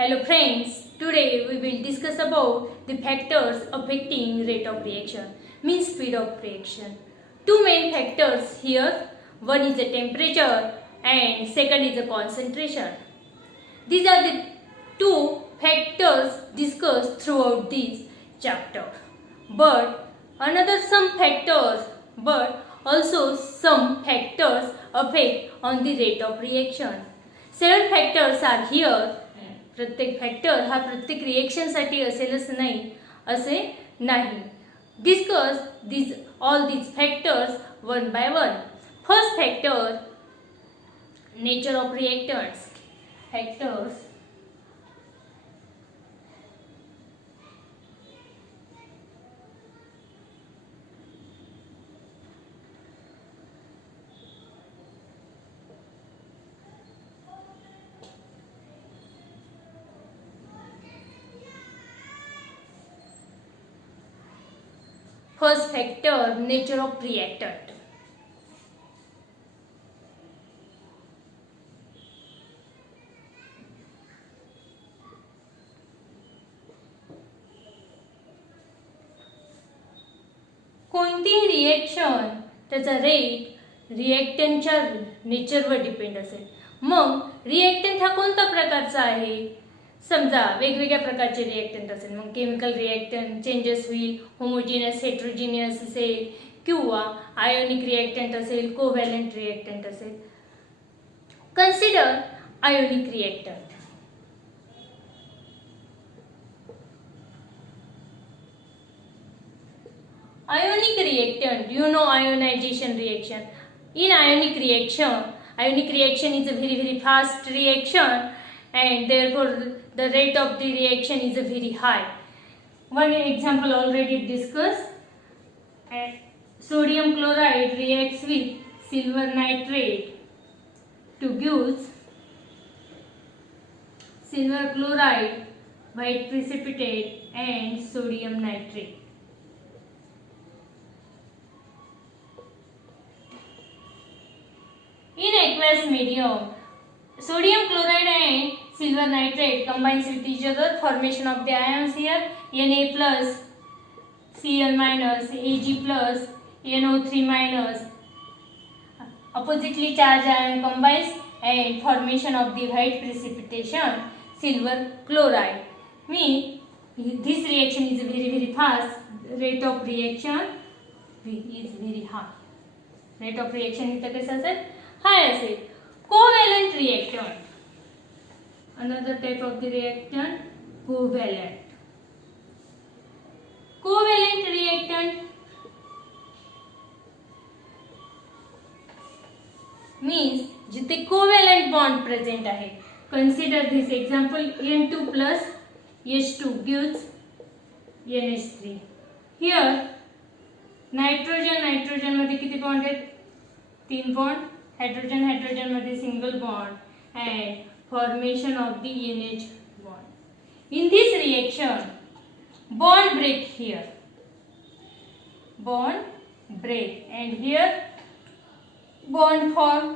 Hello friends, today we will discuss about the factors affecting rate of reaction, means speed of reaction. Two main factors here, one is the temperature and second is the concentration. These are the two factors discussed throughout this chapter. But also some factors affect on the rate of reaction. Seven factors are here. प्रत्येक factor हा प्रत्येक रिएक्शनसाठी असेलच नाही असे नाही. Discuss all these factors one by one. First factor, nature of reactants. Factors First factor, nature of reactant. कोणतीही reaction त्याचा rate रिएक्टंटच्या नेचरवर depend असेल. मग रिएक्टंट हा कोणत्या प्रकारचा आहे? समजा वेगवेगळ्या प्रकारचे रिएक्टंट असेल, मग केमिकल रिएक्टंट चेंजेस होईल, होमोजिनियस हेट्रोजिनियस असेल किंवा आयोनिक रिएक्टंट असेल, कोव्हॅलंट रिएक्टंट असेल. Consider ionic reactant. Ionic reactant, you know ionization reaction. In ionic reaction is a very fast reaction and therefore the rate of the reaction is a very high. One example already discussed. Sodium chloride reacts with silver nitrate to give silver chloride, white precipitate and sodium nitrate. In aqueous medium, sodium chloride and silver nitrate combines with each other, formation of the ions here, Na plus, Cl minus, Ag plus, NO3 minus. Oppositely charged ion combines and formation of the white precipitation, silver chloride. Mean this reaction is very fast. Rate of reaction is very high. Rate of reaction इथं कसं असेल? High असेल. Covalent reactant, another type of the reactant, covalent. Covalent reactant means जिथे covalent bond present आहे. Consider this example, N2 plus H2 gives NH3. Here nitrogen मध्ये किती bond आहेत? 3 bond. Hydrogen मध्ये single bond and formation of the NH bond. In this reaction, bond break here. Bond break and here bond form.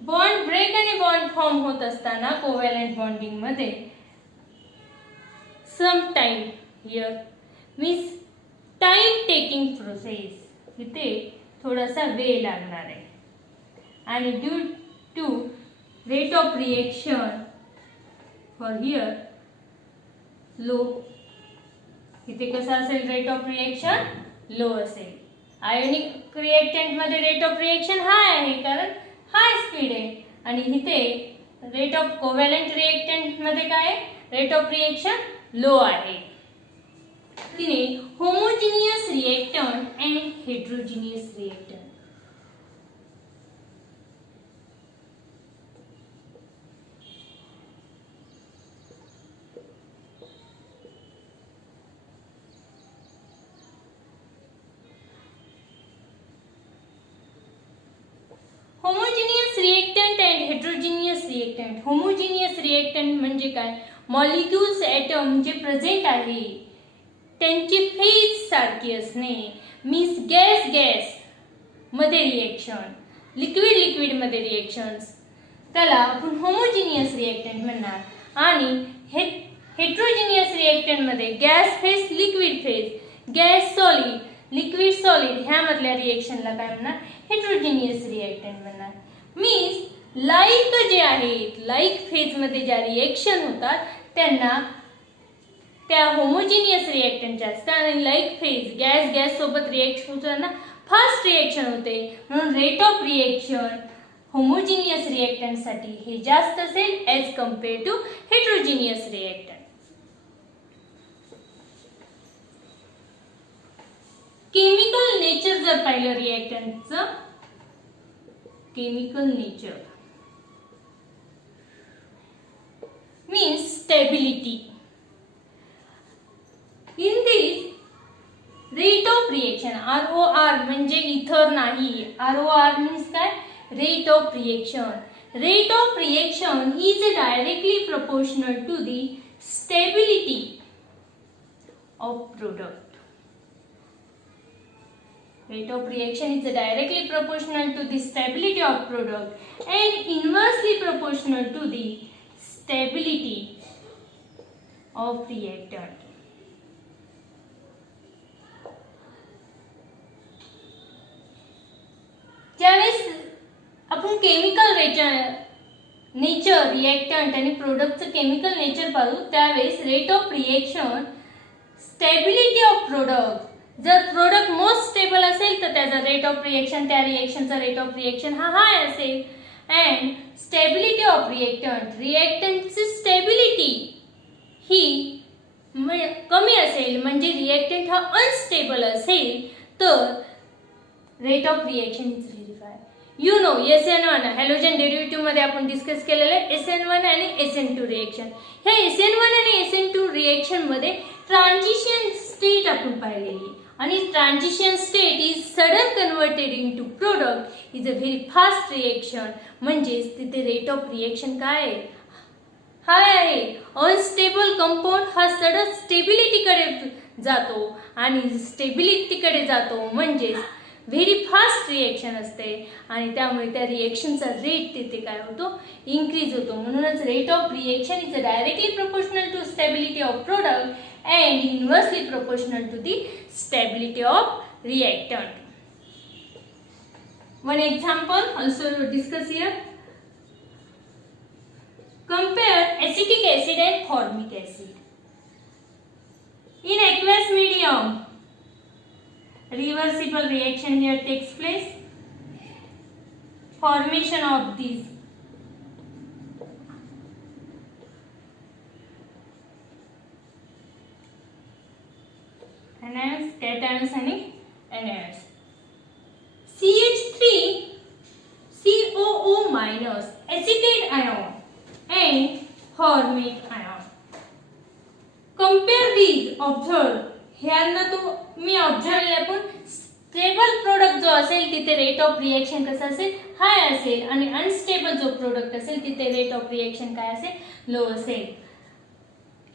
Bond break आणि bond form होत असताना covalent bonding मध्ये some time here means time taking process. इथे थोडासा वेळ लागणार आहे आणि due to rate of reaction for here low. इथे कसं असेल? रेट ऑफ रिएक्शन लो असेल. आयोनिक रिएक्टंट मध्ये रेट ऑफ रिएक्शन हाय आहे कारण हाय स्पीड आहे आणि इथे रेट ऑफ कोव्हॅलंट रिएक्टंट मध्ये काय? रेट ऑफ रिएक्शन लो आहे. तिने homogeneous reactant and heterogeneous reactant. Homogeneous reactant and heterogeneous reactant. Homogeneous reactant म्हणजे काय? मॉलिक्युल्स ॲटम जे प्रेझेंट आहे त्यांची फेज सारखी असणे. मीन्स गॅस मध्ये रिएक्शन, लिक्विड मध्ये रिएक्शन्स त्याला आपण होमोजिनियस रिएक्टंट म्हणणार. आणि हेट्रोजिनियस रिएक्टंट मध्ये gas phase, liquid phase, gas solid, liquid solid ह्यामधल्या रिएक्शनला काय म्हणणार? हेट्रोजिनियस रिएक्टंट म्हणणार. मीन्स लाईक जे आहेत, लाईक फेज मध्ये ज्या रिएक्शन होतात त्यांना त्या होमोजिनियस रिएक्टंट असतात. आणि लाईक फेज गॅस सोबत रिएक्शन होताना फास्ट रिएक्शन होते, म्हणून rate of reaction homogeneous reactant साठी हे जास्त असेल as compare to heterogeneous reactant. Chemical nature जर पाहिलं रिएक्टंटचं, chemical nature means stability. In this rate of reaction, ROR म्हणजे इथर नाही, ROR मीन्स काय? Rate of reaction. Rate of reaction is directly proportional to the stability of product. Rate of reaction is directly proportional to the stability of product and inversely proportional to the stability of reactant. ज्यावेळेस आपण chemical nature reactant आणि प्रोडक्टचं chemical nature पाहू त्यावेळेस rate of reaction, stability of product. जर product most stable असेल तर त्याचा rate of reaction, त्या रिएक्शनचा रेट ऑफ रिएक्शन हा हाय असेल. अँड स्टेबिलिटी ऑफ रिएक्टंट, रिएक्टंटची स्टेबिलिटी ही कमी असेल म्हणजे रिएक्टंट हा अनस्टेबल असेल तर rate of reaction is very high. You know SN1 halogen derivative मध्ये आपण डिस्कस केलेले SN1 आणि SN2 रिएक्शन. ह्या SN1 आणि SN2 रिएक्शन मध्ये ट्रान्झिशन स्टेट आपण पाहिलेली आणि transition state is sudden converted into product is a very fast reaction. म्हणजेच तिथे रेट ऑफ रिएक्शन काय आहे? हाय आहे. अनस्टेबल कंपाऊंड हा सडन स्टेबिलिटीकडे जातो आणि स्टेबिलिटीकडे जातो म्हणजेच व्हेरी फास्ट रिएक्शन असते आणि त्यामुळे त्या रिएक्शनचा रेट तिथे काय होतो? इन्क्रीज होतो. म्हणूनच rate of reaction is directly proportional to stability of product and inversely proportional to the stability of reactant. One example also discuss here. Compare acetic acid and formic acid. In aqueous medium, reversible reaction here takes place. Formation of these anions, cations and anions. CH3 COO minus acetate ion and formic ion. Compare these. Observe. ह्यांना तुम्ही observe आपण stable product जो असेल तिथे rate of reaction कसं असेल? High असेल आणि अनस्टेबल जो प्रोडक्ट असेल तिथे रेट ऑफ रिएक्शन काय असेल? लो असेल.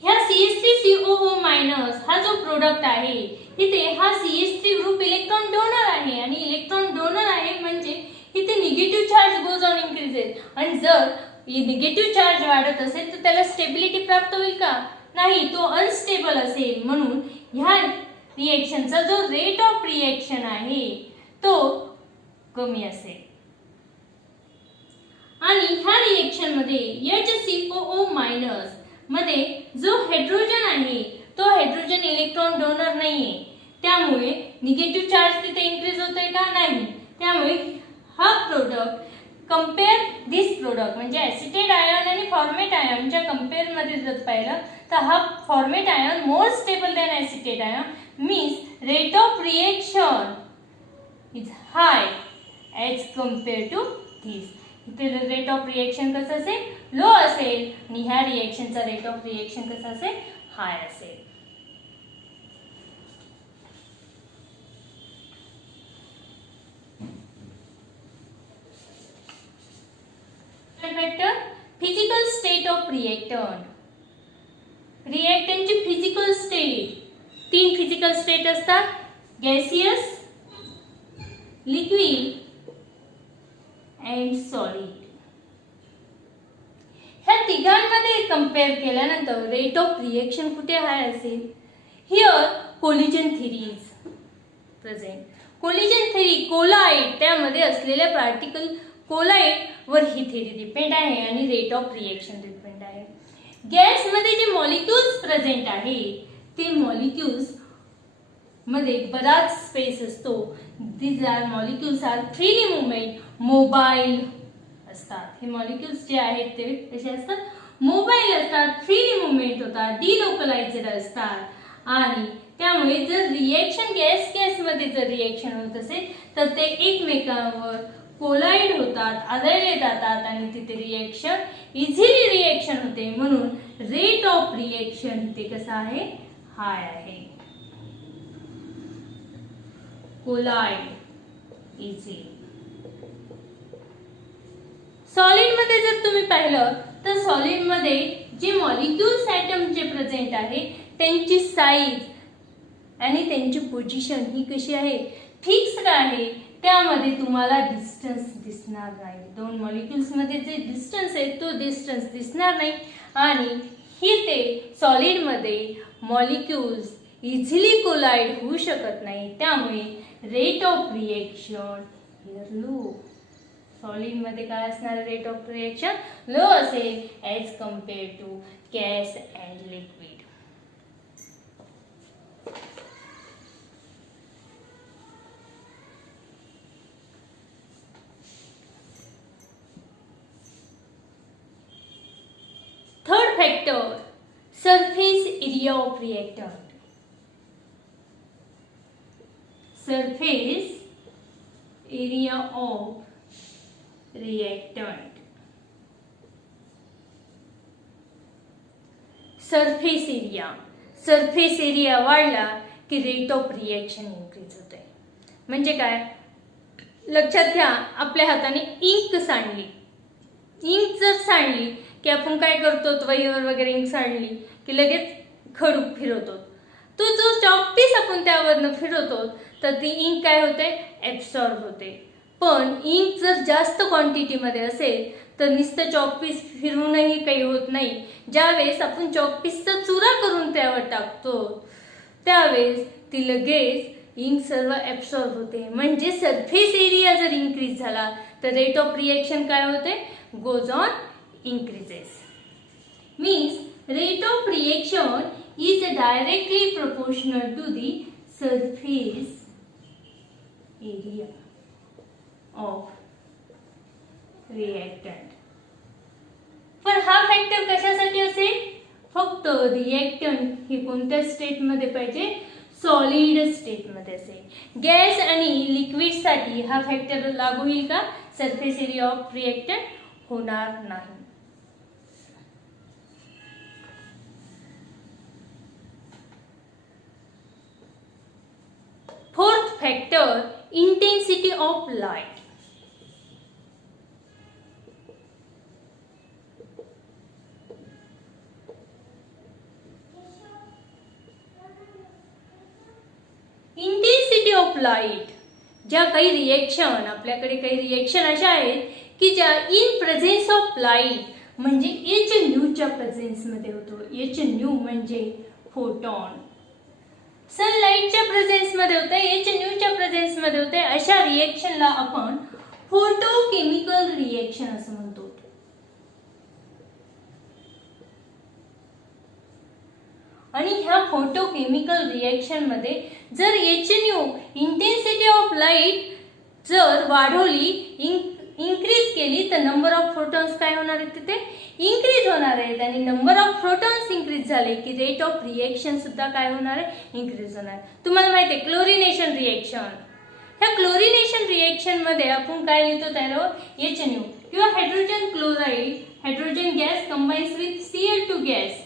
ह्या CH3COO मायनस हा जो प्रोडक्ट आहे इथे हा CH3 ग्रुप इलेक्ट्रॉन डोनर आहे आणि इलेक्ट्रॉन डोनर आहे म्हणजे इथे negative charge goes on increases. आणि जर निगेटिव्ह चार्ज वाढत असेल तर त्याला स्टेबिलिटी प्राप्त होईल का? नाही, तो अनस्टेबल असेल. म्हणून ह्या रिएक्शनचा जो रेट ऑफ रिएक्शन आहे तो कमी असेल. आणि ह्या रिएक्शन मध्ये HCOO मायनस मध्ये जो हायड्रोजन आहे तो हायड्रोजन इलेक्ट्रॉन डोनर नाहीये त्यामुळे निगेटिव्ह चार्ज तिथे इन्क्रीज होतोय का? नाही. त्यामुळे हा प्रोडक्ट कंपेअर दिस प्रोडक्ट म्हणजे ऍसिटेट आयन आणि फॉर्मेट आयनच्या कंपेअर मध्ये जर पाहिलं तर हा formate ion more stable than acetate ion. Means rate of reaction is high as compare to this. इथे रेट ऑफ रिएक्शन कसं असेल? लो असेल आणि ह्या रिएक्शनचा रेट ऑफ रिएक्शन कसं असेल? हाय असेल. Factor physical state of reactant. रिएक्टंटची फिजिकल स्टेट, तीन फिजिकल स्टेट असतात: गॅसियस, लिक्विड अँड सॉलिड. ह्या तिघांमध्ये कम्पेअर केल्यानंतर रेट ऑफ रिएक्शन कुठे हाय असेल? Here collision theory is present. Collision theory collide त्यामध्ये असलेल्या पार्टिकल कोलाइड वर ही थिअरी डिपेंड आहे आणि रेट ऑफ रिएक्शन डिपेंड आहे. गॅसमध्ये जे मॉलिक्युल्स प्रेझेंट आहे ते मॉलिक्युल्स मध्ये बराच स्पेस असतो. These are molecules are freely movement, mobile असतात. हे मॉलिक्युल्स जे आहेत ते कसे असतात? मोबाईल असतात, फ्रीली मुवमेंट होतात, डिलोकलाइज्ड असतात आणि त्यामुळे जर रिएक्शन गॅसमध्ये जर रिएक्शन होत असेल तर ते एकमेकांवर कोलाइड होतात, आदळले जातात आणि तिथे रिएक्शन इझिली रिएक्शन होते. म्हणून रेट ऑफ रिएक्शन इथे कसं आहे? हाय आहे. Collide easily. सॉलिड मध्ये जर तुम्ही पाहिलं तर सॉलिड मध्ये जे मॉलिक्युल्स ॲटम जे प्रेझेंट आहे त्यांची साईज आणि त्यांची पोझिशन ही कशी आहे? फिक्स्ड आहे. त्यामध्ये तुम्हाला डिस्टन्स दिसणार नाही. दोन मॉलिक्युल्स मध्ये जे डिस्टन्स आहे तो डिस्टन्स दिसणार नाही आणि ही ते सॉलिड मध्ये मॉलिक्युल्स इझिली कोलाइड होऊ शकत नाही. त्यामुळे rate of reaction here low. Solid मध्ये काय असणार? रेट ऑफ रिएक्शन लो असेल as compare to gas and liquid. Third factor, surface area of reactant. Surface area of reactant. Surface area वाढला की रेट ऑफ रिएक्शन इन्क्रीज होते. म्हणजे काय? लक्षात घ्या, आपल्या हाताने इंक सांडली. इंक जर सांडली की आपण काय करतो? वहीवर वगैरे इंक सांडली की लगेच खडू फिरवतो. तो जो चॉकपीस आपण त्यावरनं फिरवतो तर ती इंक काय होते? ॲब्सॉर्ब होते. पण इंक जर जास्त क्वांटिटीमध्ये असेल तर नुसतं चॉकपीस फिरवूनही काही होत नाही. ज्यावेळेस आपण चॉकपीसचा चुरा करून त्यावर टाकतो त्यावेळेस ती लगेच इंक सर्व ॲब्सॉर्ब होते. म्हणजे सरफेस एरिया जर इन्क्रीज झाला तर रेट ऑफ रिएक्शन काय होते? Goes on increases. Means rate of reaction is directly proportional to the surface area of reactant. पण हा फॅक्टर कशासाठी असेल? फक्त रिएक्टंट हे कोणत्या स्टेट मध्ये पाहिजे? सॉलिड स्टेट मध्ये असेल. गॅस आणि लिक्विड साठी हा फॅक्टर लागू होईल का? सरफेस एरिया ऑफ रिएक्टंट होणार नाही. Fourth factor, intensity of light. Intensity of light. ज्या काही रिएक्शन, आपल्याकडे काही रिएक्शन अशा आहेत की ज्या इन प्रेझेन्स ऑफ लाईट म्हणजे एच न्यूच्या प्रेझेन्स मध्ये होतो. एच न्यू म्हणजे फोटॉन. सनलाइटच्या प्रेझेन्स मध्ये होते, एच न्यूच्या प्रेझेन्स मध्ये होते. अशा रिएक्शनला आपण फोटोकेमिकल रिएक्शन असं म्हणतो. आणि ह्या फोटोकेमिकल रिएक्शन मध्ये जर H new intensity of light जर वाढवली, इन्क्रीज केली तर नंबर ऑफ फोटॉन्स काय होणार आहेत? तिथे इन्क्रीज होणार आहेत. आणि नंबर ऑफ फोटॉन्स इन्क्रीज झाले की रेट ऑफ रिएक्शन सुद्धा काय होणार आहे? इन्क्रीज होणार. तुम्हाला माहिती आहे क्लोरिनेशन रिएक्शन. ह्या क्लोरिनेशन रिएक्शन मध्ये आपण काय लिहितो? त्यावर एच न्यू किंवा hydrogen chloride, hydrogen gas combines with Cl2 gas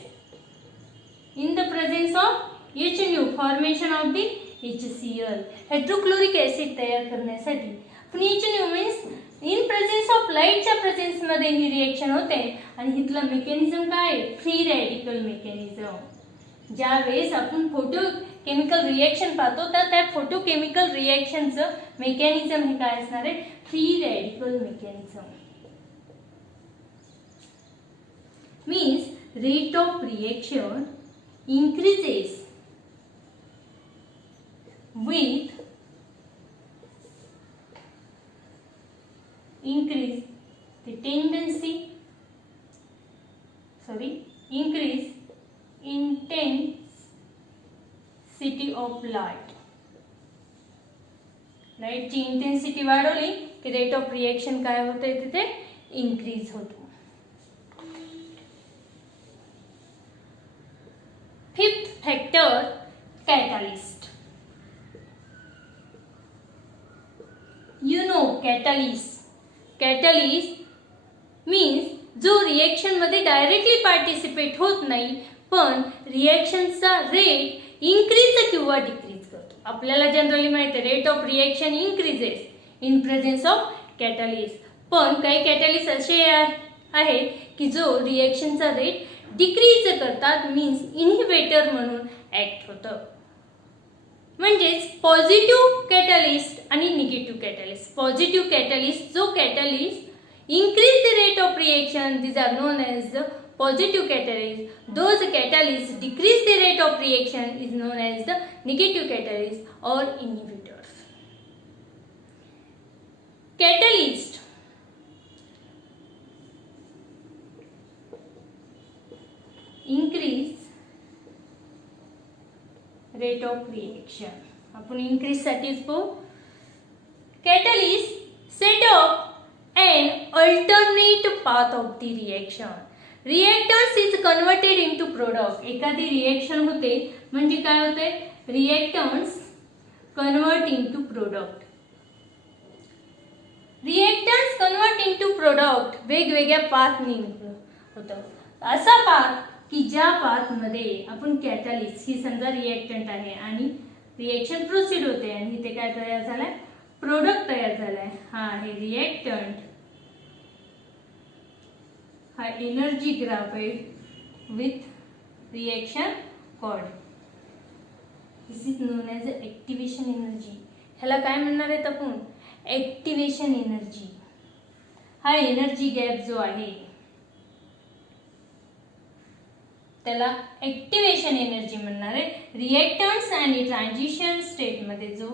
in the presence of HNO, formation of the HCl, hydrochloric acid तयार करण्यासाठी. पण HNO means in presence of लाईटच्या प्रेझेन्स मध्ये ही रिएक्शन होते आणि इथला मेकॅनिझम काय आहे? Free radical mechanism. ज्यावेळेस आपण फोटोकेमिकल रिएक्शन पाहतो तर त्या फोटोकेमिकल रिएक्शनचं मेकॅनिझम हे काय असणार आहे? Free radical mechanism. means rate of reaction increases with increase intensity of light. लाईटची इंटेन्सिटी वाढवली की रेट ऑफ रिएक्शन काय होते तिथे इन्क्रीज होतो. Fifth factor catalyst. Catalyst means जो रिएक्शन मध्ये डायरेक्टली पार्टिसिपेट होत नाही पण रिएक्शनचा रेट इन्क्रीज किंवा डिक्रीज करतो. आपल्याला जनरली माहिती आहे rate of reaction increases in presence of catalyst. पण काही कॅटलिस्ट असे आहेत की जो रिएक्शनचा रेट डिक्रीज करतात मीन्स इनहिबिटर म्हणून ऍक्ट होतं. म्हणजेच पॉझिटिव्ह कॅटलिस्ट आणि निगेटिव्ह कॅटलिस्ट. पॉझिटिव्ह कॅटलिस्ट जो catalyst increase the rate of reaction, these are known as the positive catalyst. Those catalysts decrease the rate of reaction is known as the negative catalyst or inhibitors. Catalyst increase rate of reaction. आपण increase साठीच पाहू. Catalyst set up an alternate path of the reaction. Reactants is converted into product. एखादी reaction होते म्हणजे काय होते reactance convert into product. Reactance convert into product वेगवेगळ्या पाथने होतं. असा पाथ की ज्या पाथ मध्ये आपण कॅटलिस्ट ही समजा रिएक्टंट आहे आणि रिएक्शन प्रोसीड होते आणि इथे काय तयार झालाय प्रोडक्ट तयार झालाय. हा आहे रिएक्टंट. हा energy graphite with reaction cord. This is known as activation energy. ह्याला काय म्हणणार आहेत आपण ऍक्टिव्हेशन एनर्जी. हा एनर्जी गॅप जो आहे त्याला ऍक्टिव्हेशन एनर्जी म्हणणार आहे. रिएक्टंट्स आणि ट्रान्झिशन स्टेट मध्ये जो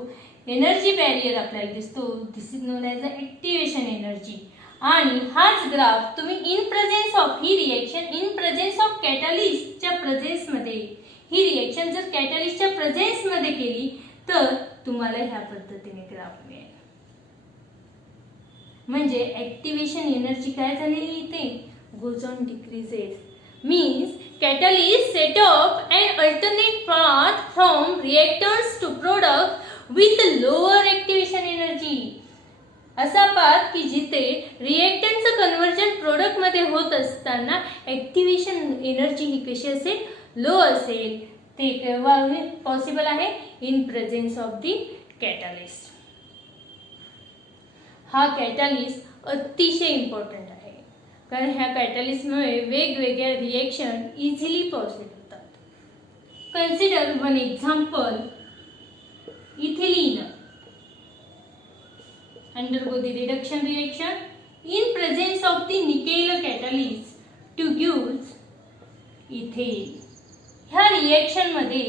एनर्जी बॅरियर आपल्याला दिसतो this is known as activation energy. आणि हाच ग्राफ तुम्ही इन प्रेझेन्स ऑफ ही रिएक्शन इन प्रेझेन्स ऑफ कॅटलिस्टच्या प्रेझेन्स मध्ये ही रिएक्शन जर कॅटलिस्टच्या प्रेझेन्स मध्ये केली तर तुम्हाला ह्या पद्धतीने ग्राफ मिळेल. म्हणजे ऍक्टिव्हेशन एनर्जी काय झालेली इथे goes on decreases. Means catalyst set up an alternate path from reactants to product with lower activation energy. असा पाथ की जिथे रिएक्टंटचं कन्वर्जन प्रोडक्ट मध्ये होत असताना ऍक्टिव्हेशन एनर्जी ही कशी असेल लो असेल. ते केव्हा पॉसिबल आहे in presence of the catalyst. हा कॅटलिस्ट अतिशय इम्पॉर्टंट आहे कारण ह्या कॅटलिस्टमुळे वेगवेगळ्या रिएक्शन इझिली पॉसिबल होतात. Consider one example. Ethylene undergo the reduction reaction in presence of the nickel catalyst to gives ethane. ह्या रिएक्शन मध्ये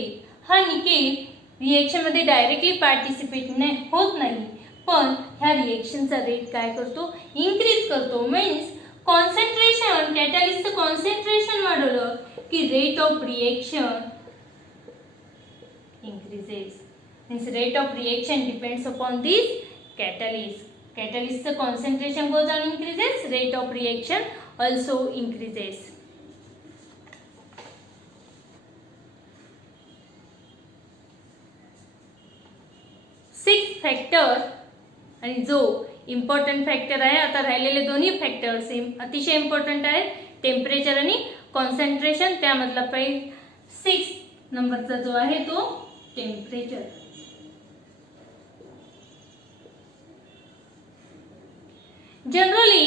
हा निकेल रिएक्शन मध्ये डायरेक्टली पार्टिसिपेट होत नाही पण ह्या रिएक्शनचा रेट काय करतो इन्क्रीज करतो. मीन्स कॉन्सन्ट्रेशन कॅटलिस्टचं कॉन्सन्ट्रेशन वाढवलं की rate of reaction increases. Means rate of reaction depends upon this catalyst. Catalyst concentration goes on increases, rate of reaction also increases. Sixth factor आणि जो इम्पॉर्टंट फॅक्टर आहे. आता राहिलेले दोन्ही फॅक्टर्स अतिशय इम्पॉर्टंट आहेत टेम्परेचर आणि कॉन्सन्ट्रेशन. त्यामधला पहिला 6 नंबरचा जो आहे तो temperature. Generally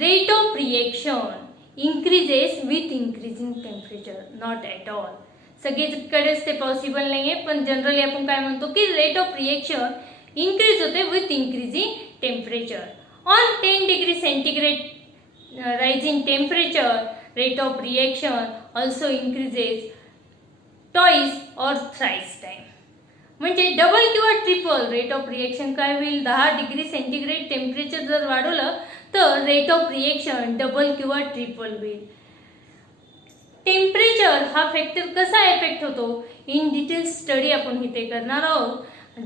rate of reaction increases with increasing temperature, not at all. सगळीकडेच ते पॉसिबल नाहीये पण जनरली आपण काय म्हणतो की रेट ऑफ रिएक्शन इन्क्रीज होते with increasing temperature. On 10 degree centigrade rise in temperature rate of reaction also increases twice or thrice time. म्हणजे डबल किंवा ट्रिपल रेट ऑफ रिएक्शन काय होईल, 10 डिग्री सेंटीग्रेड टेम्परेचर जर वाढवलं तर रेट ऑफ रिएक्शन डबल किंवा triple होईल. Temperature हा फॅक्टर कसा इफेक्ट होतो इन डिटेल स्टडी आपण इथे करणार आहोत,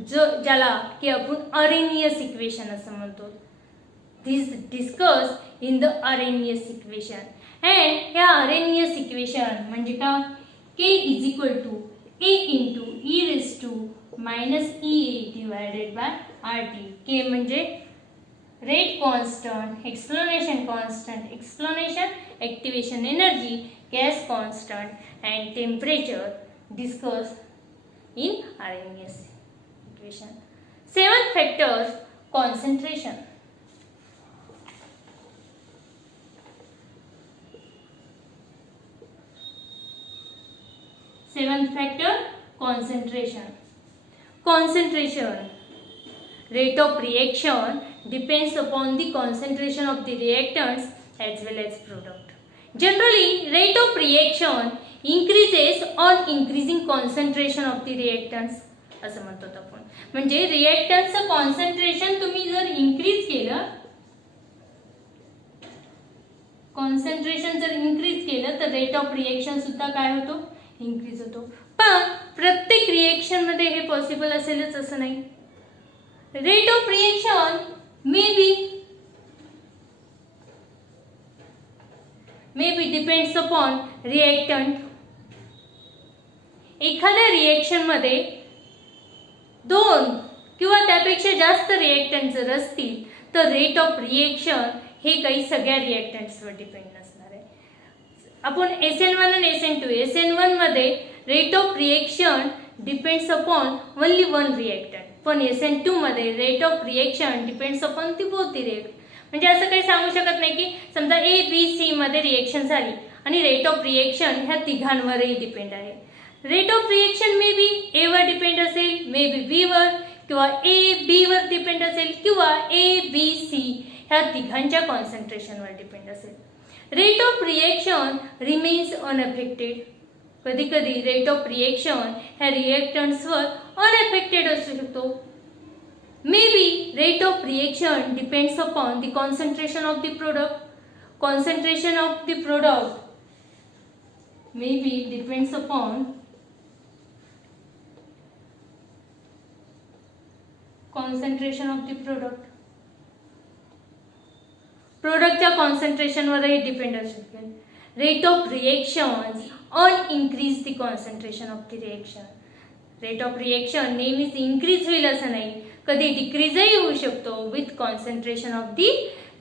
ज्याला की आपण अरेनियस इक्वेशन असं म्हणतो. This discuss in the Arrhenius equation. And ह्या अरेनियस इक्वेशन म्हणजे का, K is equal to A into e raise to minus E a divided by R T. K म्हणजे rate constant, explanation constant, explanation activation energy, gas constant and temperature discussed in Arrhenius equation. 7th factor, concentration. Seventh factor, concentration. Concentration. Rate of reaction depends upon the concentration of the reactants as well as product. Generally, rate of reaction increases on increasing concentration of the reactants असं म्हणतो आपण. म्हणजे रिएक्टन्सचं concentration तुम्ही जर increase केलं, concentration जर increase केलं तर रेट ऑफ रिएक्शन सुद्धा काय होतो, इन्क्रीज होतो. पण प्रत्येक रिएक्शन मध्ये हे पॉसिबल असेलच असं नाही. Rate of reaction maybe depends upon reactant. एखाद्या रिएक्शन मध्ये 2 किंवा त्यापेक्षा जास्त रिएक्टंट जर असतील तर रेट ऑफ रिएक्शन हे काही सगळ्या रिएक्टंट्सवर डिपेंड असणार आहे. आपण SN1 आणि SN2, SN1 मध्ये rate of reaction depends upon only one reactant, पण SN2 मध्ये rate of reaction depends upon the both reactant. म्हणजे असं काही सांगू शकत नाही की समजा ए बी सी मध्ये रिएक्शन झाली आणि रेट ऑफ रिएक्शन ह्या तिघांवरही डिपेंड आहे. Rate of reaction may be A वर डिपेंड असेल, मे बी बी वर, किंवा ए बी वर डिपेंड असेल, किंवा ए बी सी ह्या तिघांच्या कॉन्सन्ट्रेशनवर डिपेंड असेल. Rate of reaction remains unaffected. कधी कधी रेट ऑफ रिएक्शन ह्या रिएक्टंट्सवर अनअफेक्टेड असू शकतो. Maybe rate of reaction depends upon the concentration of the product. Concentration of the product maybe depends upon concentration of the product. प्रोडक्टच्या कॉन्सन्ट्रेशनवरही depend असू शकेल. Rate of reaction on increase the concentration of the reaction. Rate of reaction नेहमीच increase होईल असं नाही, कधी डिक्रीजही होऊ शकतो with concentration of the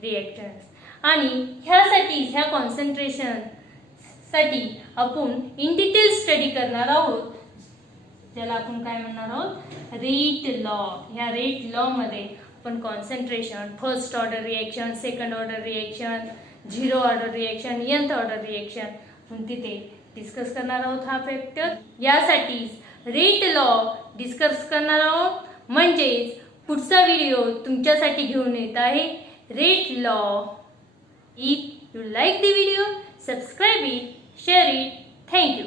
reactants. आणि ह्या कॉन्सन्ट्रेशन साठी आपण इन डिटेल स्टडी करणार आहोत, ज्याला आपण काय म्हणणार आहोत, रेट लॉ. ह्या रेट लॉ मध्ये आपण concentration, first order reaction, second order reaction, 0 order reaction, nth order reaction आपण तिथे डिस्कस करणार आहोत हा फॅक्टर. यासाठी रेट लॉ डिस्कस करणार आहोत. म्हणजेच पुढचा व्हिडिओ तुमच्यासाठी घेऊन येत आहे rate law. If you like the video, subscribe it, share it. Thank you.